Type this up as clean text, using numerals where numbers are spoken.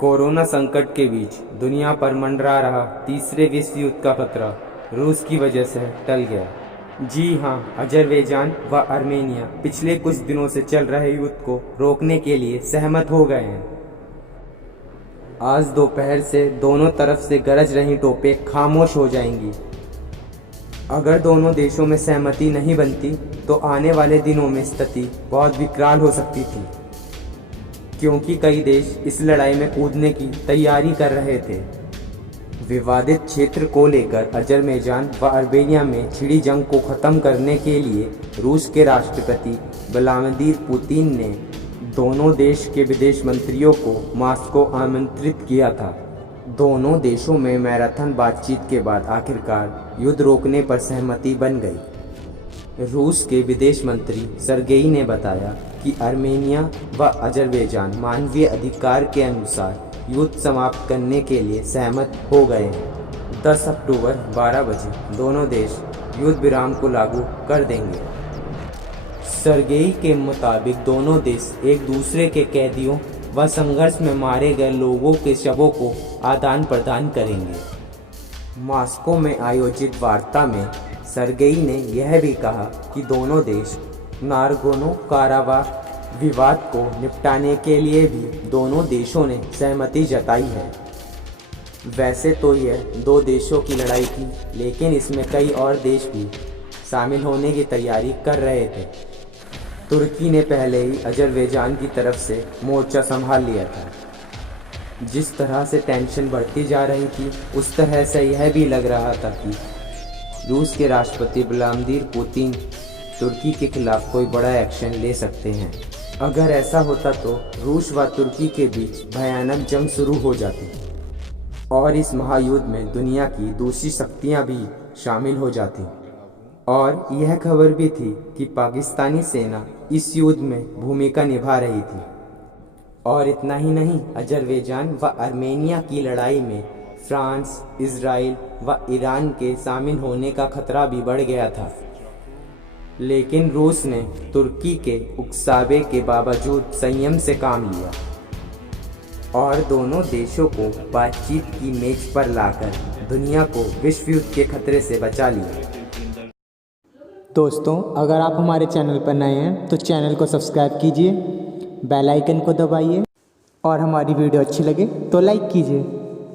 Corona संकट के बीच दुनिया पर मंडरा रहा तीसरे विश्व युद्ध का खतरा रूस की वजह से टल गया। जी हाँ, अजरबैजान व आर्मेनिया पिछले कुछ दिनों से चल रहे युद्ध को रोकने के लिए सहमत हो गए हैं। आज दोपहर से दोनों तरफ से गरज रही तोपें खामोश हो जाएंगी। अगर दोनों देशों में सहमति नहीं बनती तो आने वाले दिनों में स्थिति बहुत विकराल हो सकती थी, क्योंकि कई देश इस लड़ाई में कूदने की तैयारी कर रहे थे। विवादित क्षेत्र को लेकर अजरबैजान व आर्मेनिया में छिड़ी जंग को ख़त्म करने के लिए रूस के राष्ट्रपति व्लादिमीर पुतिन ने दोनों देश के विदेश मंत्रियों को मॉस्को आमंत्रित किया था। दोनों देशों में मैराथन बातचीत के बाद आखिरकार युद्ध रोकने पर सहमति बन गई। रूस के विदेश मंत्री सरगेई ने बताया कि आर्मेनिया व अजरबैजान मानवीय अधिकार के अनुसार युद्ध समाप्त करने के लिए सहमत हो गए हैं। 10 अक्टूबर 12 बजे दोनों देश युद्ध विराम को लागू कर देंगे। सरगेई के मुताबिक दोनों देश एक दूसरे के कैदियों व संघर्ष में मारे गए लोगों के शवों को आदान प्रदान करेंगे। मॉस्को में आयोजित वार्ता में सरगेई ने यह भी कहा कि दोनों देश नागोर्नो काराबाख विवाद को निपटाने के लिए भी दोनों देशों ने सहमति जताई है। वैसे तो यह दो देशों की लड़ाई थी, लेकिन इसमें कई और देश भी शामिल होने की तैयारी कर रहे थे। तुर्की ने पहले ही अजरबैजान की तरफ से मोर्चा संभाल लिया था। जिस तरह से टेंशन बढ़ती जा रही थी, उस तरह से यह भी लग रहा था कि रूस के राष्ट्रपति व्लादिमीर पुतिन तुर्की के खिलाफ कोई बड़ा एक्शन ले सकते हैं। अगर ऐसा होता तो रूस व तुर्की के बीच भयानक जंग शुरू हो जाती और इस महायुद्ध में दुनिया की दूसरी शक्तियां भी शामिल हो जाती। और यह खबर भी थी कि पाकिस्तानी सेना इस युद्ध में भूमिका निभा रही थी। और इतना ही नहीं, अजरबैजान व आर्मेनिया की लड़ाई में फ्रांस, इजराइल व ईरान के शामिल होने का खतरा भी बढ़ गया था। लेकिन रूस ने तुर्की के उकसावे के बावजूद संयम से काम लिया और दोनों देशों को बातचीत की मेज पर लाकर दुनिया को विश्व युद्ध के खतरे से बचा लिया। दोस्तों, अगर आप हमारे चैनल पर नए हैं तो चैनल को सब्सक्राइब कीजिए, बेल आइकन को दबाइए और हमारी वीडियो अच्छी लगे तो लाइक कीजिए।